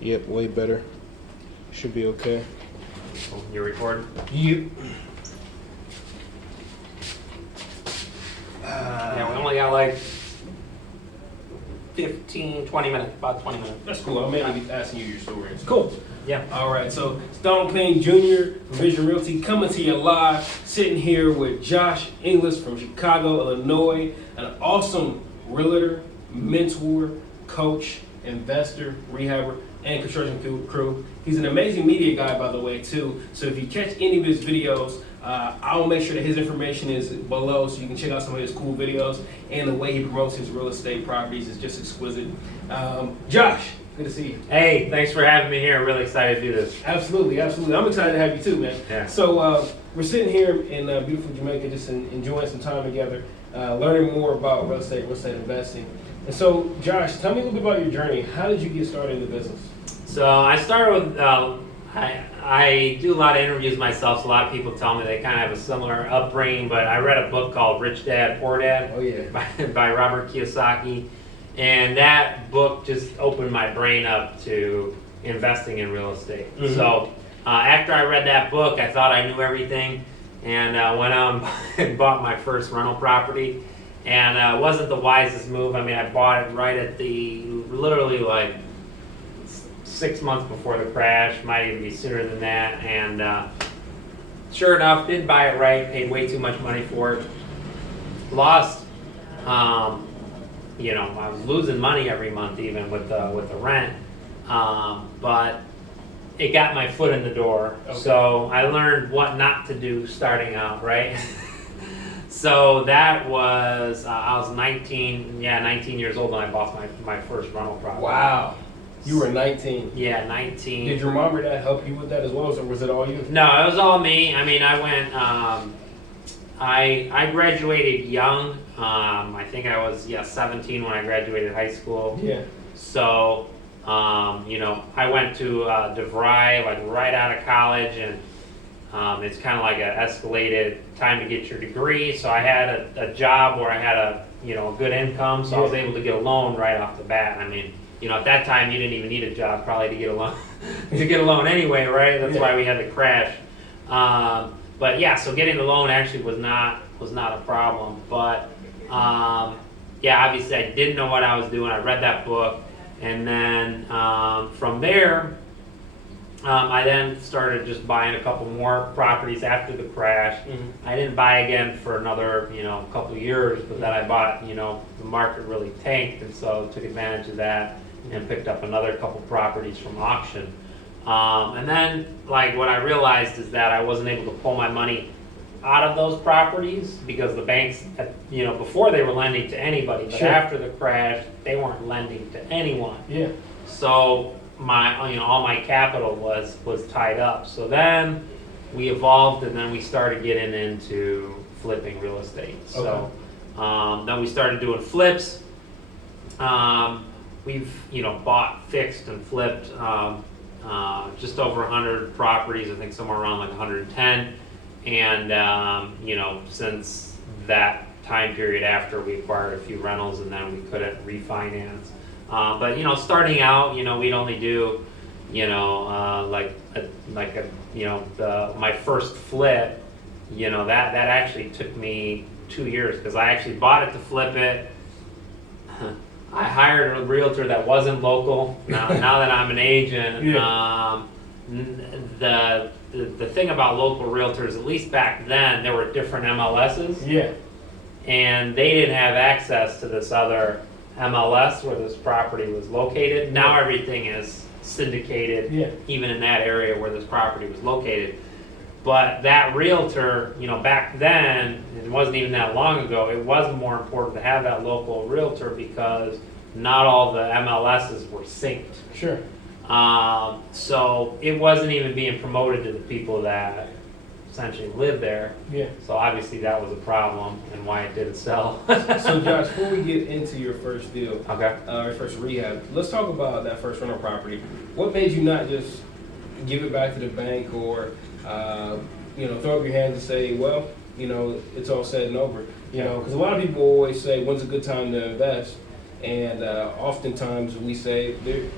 Yep, way better. Should be okay. You're recording? Yep. Yeah, we only got like 15, 20 minutes, about 20 minutes. That's cool. I'll mainly be asking you your story. Cool. Yeah. All right, so it's Donald Payne Jr. from Vision Realty coming to you live, sitting here with Josh Inglis from Chicago, Illinois, an awesome realtor, mentor, coach, investor, rehabber, and construction crew. He's an amazing media guy, by the way, too. So if you catch any of his videos, I'll make sure that his information is below so you can check out some of his cool videos. And the way he promotes his real estate properties is just exquisite. Josh, good to see you. Hey, thanks for having me here. I'm really excited to do this. Absolutely, absolutely. I'm excited to have you too, man. Yeah. So we're sitting here in beautiful Jamaica, just enjoying some time together, learning more about real estate investing. And so, Josh, tell me a little bit about your journey. How did you get started in the business? So I started with, I do a lot of interviews myself, so a lot of people tell me they kind of have a similar upbringing, but I read a book called Rich Dad, Poor Dad Oh, yeah. by Robert Kiyosaki, and that book just opened my brain up to investing in real estate. Mm-hmm. So after I read that book, I thought I knew everything, and went out and bought my first rental property, and it wasn't the wisest move. I mean, I bought it right at literally like 6 months before the crash, might even be sooner than that, and sure enough, didn't buy it right, paid way too much money for it, lost, I was losing money every month even with the rent, but it got my foot in the door, okay. So I learned what not to do starting out, right? So that was, I was 19 years old when I bought my first rental property. Wow. You were 19. Yeah, 19. Did your mom or dad help you with that as well, or was it all you? No, it was all me. I mean, I went, I graduated young. I think I was, 17 when I graduated high school. Yeah. So, I went to DeVry, like right out of college, and it's kind of like an escalated time to get your degree. So I had a job where I had a good income, so I was able to get a loan right off the bat. I mean, at that time you didn't even need a job probably to get a loan, to get a loan anyway, right? That's why we had the crash. But yeah, so getting the loan actually was not a problem. But obviously I didn't know what I was doing. I read that book, and then from there, I then started just buying a couple more properties after the crash. Mm-hmm. I didn't buy again for another, couple years, but then I bought, the market really tanked, and so took advantage of that and picked up another couple properties from auction. And then, like, what I realized is that I wasn't able to pull my money out of those properties because the banks, before they were lending to anybody, but after the crash, they weren't lending to anyone. Yeah. So all my capital was tied up. So then we evolved, and then we started getting into flipping real estate. Okay. So then we started doing flips. We've bought, fixed, and flipped just over 100 properties. I think somewhere around like 110. And since that time period after, we acquired a few rentals, and then we couldn't refinance. But starting out, we'd only do, my first flip, that actually took me 2 years because I actually bought it to flip it. I hired a realtor that wasn't local. Now that I'm an agent, the thing about local realtors, at least back then, there were different MLSs. Yeah. And they didn't have access to this other MLS where this property was located. Now everything is syndicated, even in that area where this property was located. But that realtor, back then, it wasn't even that long ago, it was more important to have that local realtor because not all the MLSs were synced. Sure. So it wasn't even being promoted to the people that essentially lived there. Yeah. So obviously that was a problem and why it didn't sell. So Josh, before we get into your first deal, okay, your first rehab, let's talk about that first rental property. What made you not just give it back to the bank or throw up your hands and say, well, it's all said and over? Because a lot of people always say, when's a good time to invest? And oftentimes we say we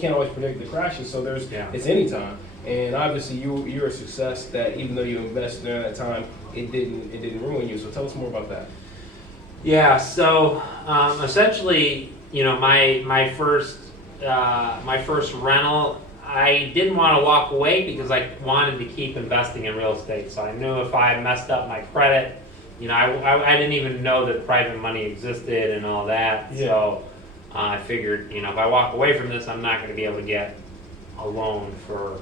can't always predict the crashes, so it's any time. And obviously you're a success that even though you invested during that time, it didn't ruin you. So tell us more about that. Yeah. So essentially, my first rental, I didn't want to walk away because I wanted to keep investing in real estate. So I knew if I messed up my credit, I didn't even know that private money existed and all that. Yeah. So I figured, if I walk away from this, I'm not going to be able to get a loan for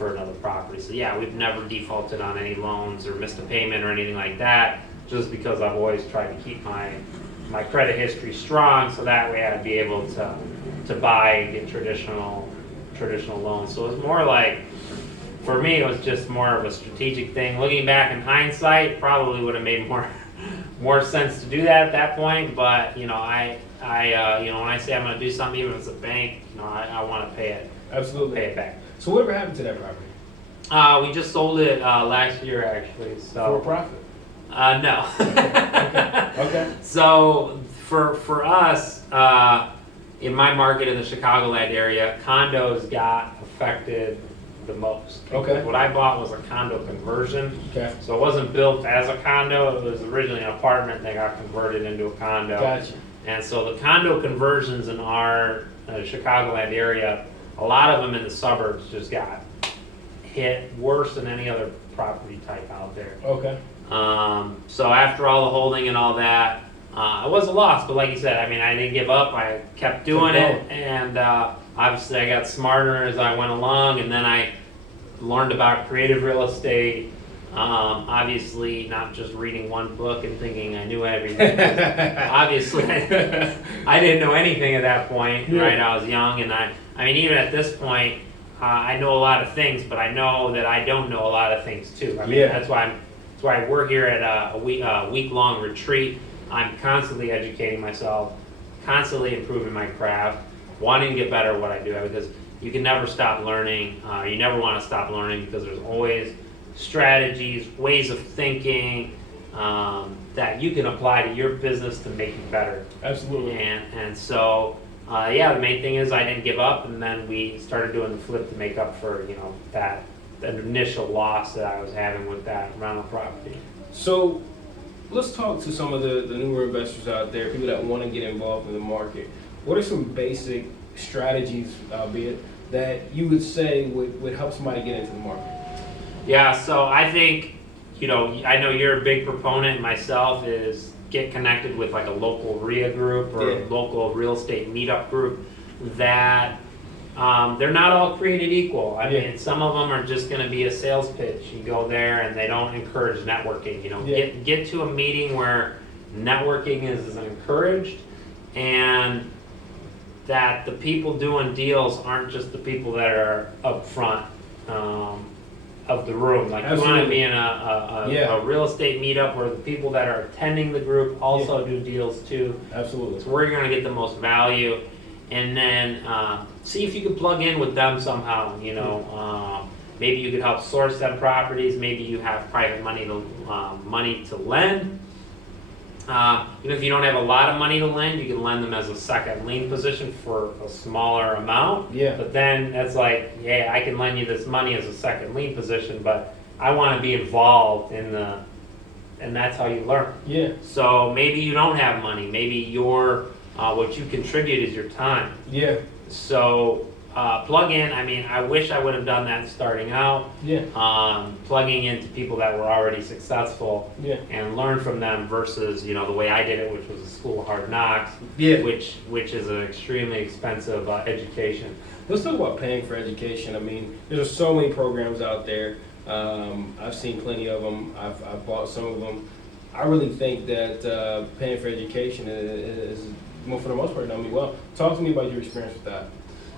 another property. So yeah, we've never defaulted on any loans or missed a payment or anything like that, just because I've always tried to keep my credit history strong, so that way I'd be able to buy and get traditional loans. So it was more like, for me, it was just more of a strategic thing. Looking back in hindsight, probably would have made more sense to do that at that point. But when I say I'm going to do something, even if it's a bank, I want to pay it. Absolutely. Pay it back. So whatever happened to that property? We just sold it last year, actually. So for a profit? No. Okay. So for us, in my market in the Chicagoland area, condos got affected the most. Okay. What I bought was a condo conversion. Okay. So it wasn't built as a condo. It was originally an apartment that got converted into a condo. Gotcha. And so the condo conversions in our Chicagoland area, a lot of them in the suburbs just got hit worse than any other property type out there. Okay. So after all the holding and all that, it was a loss, but like you said, I didn't give up. I kept doing it, and obviously I got smarter as I went along, and then I learned about creative real estate. Obviously, not just reading one book and thinking I knew everything. Obviously, I didn't know anything at that point, right? I was young, and even at this point, I know a lot of things, but I know that I don't know a lot of things too. That's why we're here at a week-long retreat. I'm constantly educating myself, constantly improving my craft, wanting to get better at what I do, because you can never stop learning. You never want to stop learning, because there's always strategies, ways of thinking that you can apply to your business to make it better. Absolutely. And so, the main thing is I didn't give up, and then we started doing the flip to make up for that initial loss that I was having with that rental property. So let's talk to some of the newer investors out there, people that want to get involved in the market. What are some basic strategies, albeit, that you would say would help somebody get into the market? Yeah, so I think, I know you're a big proponent, myself, is get connected with like a local RIA group or a local real estate meetup group that they're not all created equal. Some of them are just going to be a sales pitch. You go there and they don't encourage networking. Get to a meeting where networking is encouraged, and that the people doing deals aren't just the people that are up front of the room. Like, you want to be in a real estate meetup where the people that are attending the group also do deals too. Absolutely. It's where you're going to get the most value. And then see if you can plug in with them somehow. Maybe you could help source them properties. Maybe you have private money to lend. Even if you don't have a lot of money to lend, you can lend them as a second lien position for a smaller amount. Yeah. But then that's like, I can lend you this money as a second lien position, but I want to be involved and that's how you learn. Yeah. So maybe you don't have money. Maybe what you contribute is your time. Yeah. So plug in. I wish I would have done that starting out. Yeah. Plugging into people that were already successful. Yeah. And learn from them versus the way I did it, which was a school of hard knocks. Yeah. Which is an extremely expensive education. Let's talk about paying for education. There's so many programs out there. I've seen plenty of them. I've bought some of them. I really think that paying for education is well, for the most part, done me well. Talk to me about your experience with that.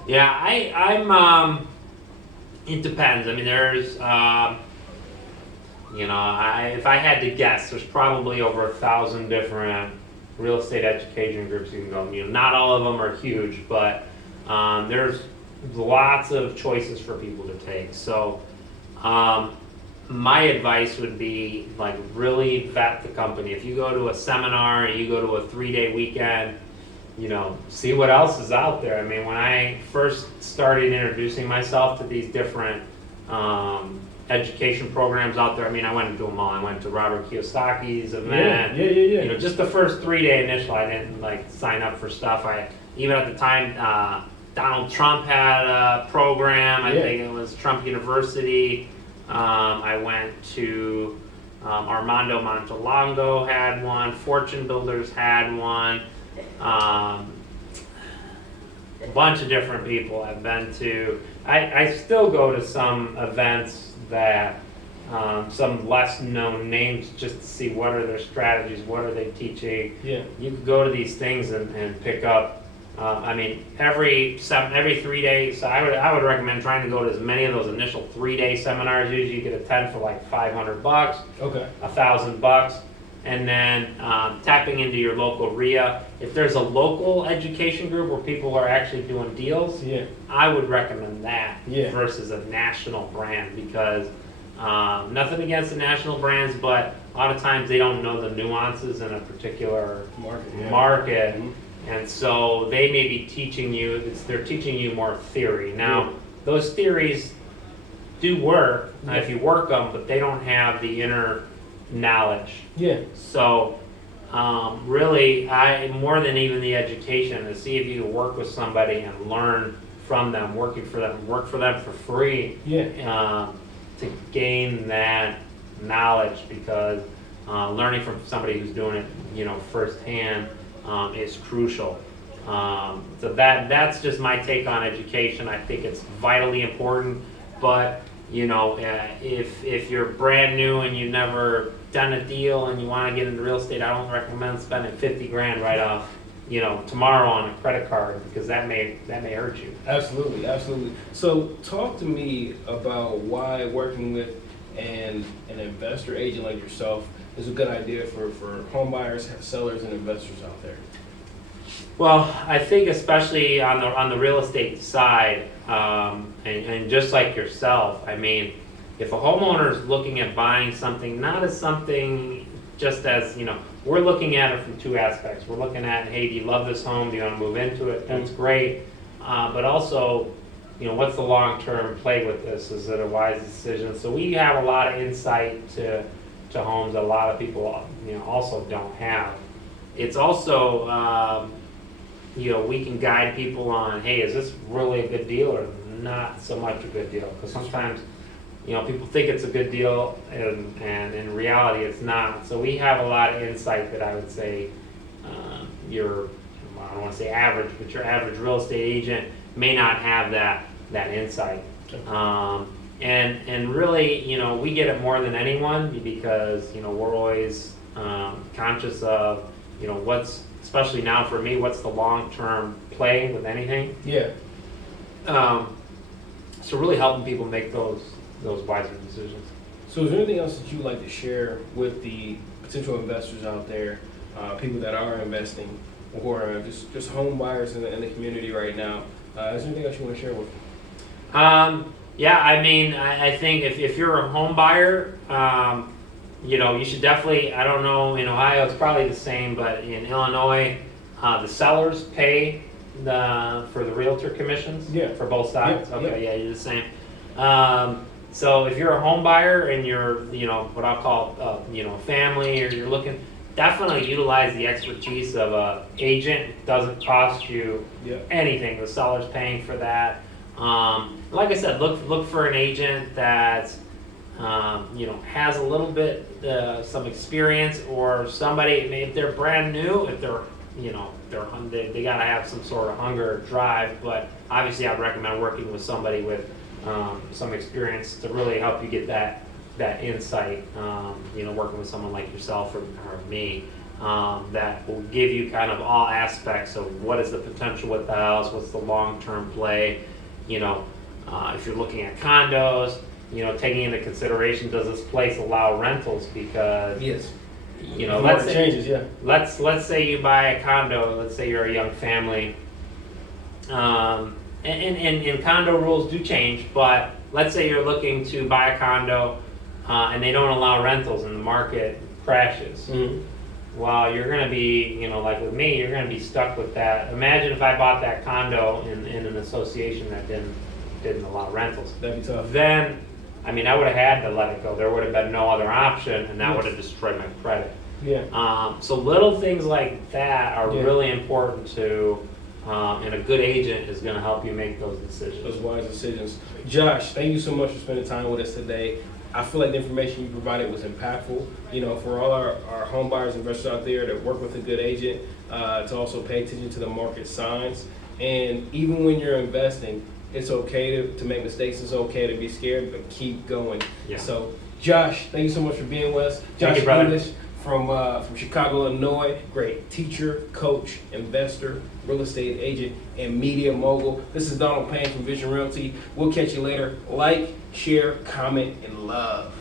Yeah, I'm. It depends. There's, if I had to guess, there's probably over 1,000 different real estate education groups you can go. Not all of them are huge, but there's lots of choices for people to take. So, my advice would be like really vet the company. If you go to a seminar and you go to a 3-day weekend, see what else is out there. I mean, when I first started introducing myself to these different education programs out there, I mean, I went to them all. I went to Robert Kiyosaki's event. Yeah. Just the first 3-day initial, I didn't like sign up for stuff. Even at the time, Donald Trump had a program. I think it was Trump University. I went to Armando Montalongo had one. Fortune Builders had one. A bunch of different people I've been to. I still go to some events that some less known names just to see what are their strategies, what are they teaching. Yeah. You could go to these things and pick up. I mean, every 3 days. So I would recommend trying to go to as many of those initial 3-day seminars. Usually, you get attend for like $500. Okay. $1,000, and then tapping into your local RIA. If there's a local education group where people are actually doing deals, I would recommend that versus a national brand, because nothing against the national brands, but a lot of times they don't know the nuances in a particular market. Mm-hmm. And so they may be teaching you, they're teaching you more theory. Now, those theories do work if you work them, but they don't have the inner knowledge. Yeah. So really, more than even the education, is see if you can work with somebody and learn from them, work for them for free to gain that knowledge, because learning from somebody who's doing it, firsthand is crucial. So that's just my take on education. I think it's vitally important, but if you're brand new and you've never done a deal and you want to get into real estate, I don't recommend spending $50,000 right off, tomorrow on a credit card, because that may hurt you. Absolutely. So talk to me about why working with an investor agent like yourself is a good idea for home buyers, sellers, and investors out there. Well, I think especially on the real estate side, and just like yourself, I mean, if a homeowner is looking at buying something, not as something just as, we're looking at it from two aspects. We're looking at, hey, do you love this home? Do you want to move into it? That's great. But also, what's the long-term play with this? Is it a wise decision? So we have a lot of insight to homes that a lot of people, also don't have. It's also, we can guide people on, hey, is this really a good deal or not so much a good deal? Because sometimes, people think it's a good deal, and in reality it's not. So we have a lot of insight that I would say I don't want to say average, but your average real estate agent may not have that insight. And really, we get it more than anyone, because, we're always conscious of, especially now for me, what's the long-term play with anything. Yeah. So really helping people make those wiser decisions. So is there anything else that you'd like to share with the potential investors out there, people that are investing, or just home buyers in the community right now? Is there anything else you want to share with them? Yeah, I mean, I think if you're a home buyer, you should definitely, I don't know, in Ohio it's probably the same, but in Illinois, the sellers pay for the realtor commissions for both sides. You're the same. So if you're a home buyer and you're, what I'll call, a family, or you're looking, definitely utilize the expertise of an agent. It doesn't cost you anything. The seller's paying for that. Like I said, look for an agent that has a little bit some experience, or somebody, if they're brand new, if they're they gotta have some sort of hunger or drive. But obviously, I'd recommend working with somebody with some experience to really help you get that insight. Working with someone like yourself or me. That will give you kind of all aspects of what is the potential with the house, what's the long-term play. If you're looking at condos, taking into consideration, does this place allow rentals? Because let's say you buy a condo. Let's say you're a young family, and condo rules do change. But let's say you're looking to buy a condo. and they don't allow rentals and the market crashes. Mhm. Well, you're going to be, you know, like with me, you're going to be stuck with that. Imagine if I bought that condo in an association that didn't allow rentals. That'd be tough. Then, I mean, I would have had to let it go. There would have been no other option, and that Yes. would have destroyed my credit. Yeah. So little things like that are Yeah. really important to, and a good agent is going to help you make those decisions. Those wise decisions. Josh, thank you so much for spending time with us today. I feel like the information you provided was impactful. You know, for all our home buyers and investors out there that work with a good agent, to also pay attention to the market signs. And even when you're investing, it's okay to make mistakes. It's okay to be scared, but keep going. Yeah. So, Josh, thank you so much for being with us. Thank Josh you, brother. English from Chicago, Illinois. Great teacher, coach, investor, real estate agent, and media mogul. This is Donald Payne from Vision Realty. We'll catch you later. Like, share, comment, and love.